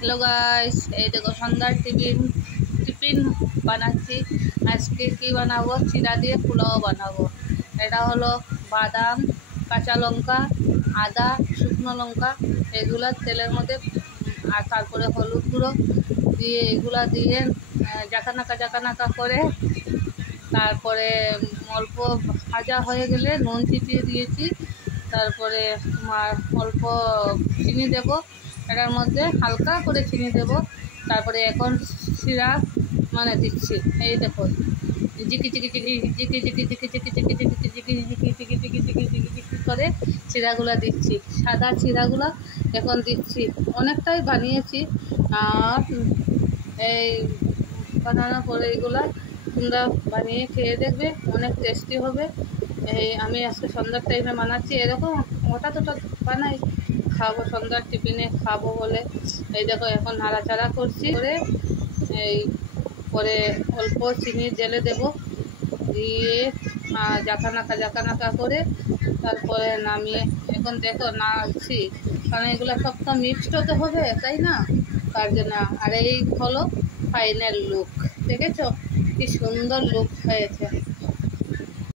Hello guys, এই দেখো সন্ধ্যার টিফিন বানাচ্ছি। আজকে কি বানাবো? চিড়া দিয়ে পোলাও বানাবো। এটা হলো বাদাম, কাঁচা লঙ্কা, আদা, শুকনো লঙ্কা এগুলা তেলের মধ্যে আর তারপরে হলুদ গুঁড়ো দিয়ে এগুলা দিয়ে জাকানাকা জাকানাকা করে তারপরে অল্প ভাজা হয়ে গেলে নুন চিটিয়ে দিয়েছি। তারপরে তোমার অল্প চিনি দেব, এটার মধ্যে হালকা করে চিনি দেব। তারপরে এখন শিরা দিচ্ছি। এই দেখো, জিকি জিকি জিকি জিকি জিকি জিকি জিকি জিকি জিকি জিকি জিকি জিকি জিকি জিকি জিকি জিকি করে চিড়াগুলা দিচ্ছি। সাদা চিড়াগুলা এখন দিচ্ছি। অনেকটাই বানিয়েছি। আর এই বানানোর পরে এগুলা তোমরা বানিয়ে খেয়ে দেখবে, অনেক টেস্টি হবে। এই আমি আজকে সন্ধ্যার টাইমে বানাচ্ছি। এরকম হঠাৎ হঠাৎ বানাই, খাবো সন্ধ্যার টিফিনে খাবো বলে। এই দেখো এখন নাড়াচাড়া করছি করে এই পরে অল্প চিনি ঢেলে দেবো, দিয়ে জাকানাকা জাকানাকা করে তারপরে নামিয়ে এখন দেখো নাড়ছি, কারণ এগুলো সব তো মিক্সড হতে হবে, তাই না? তার জন্য। আর এই হলো ফাইনাল লুক, দেখেছো কি সুন্দর লুক হয়েছে।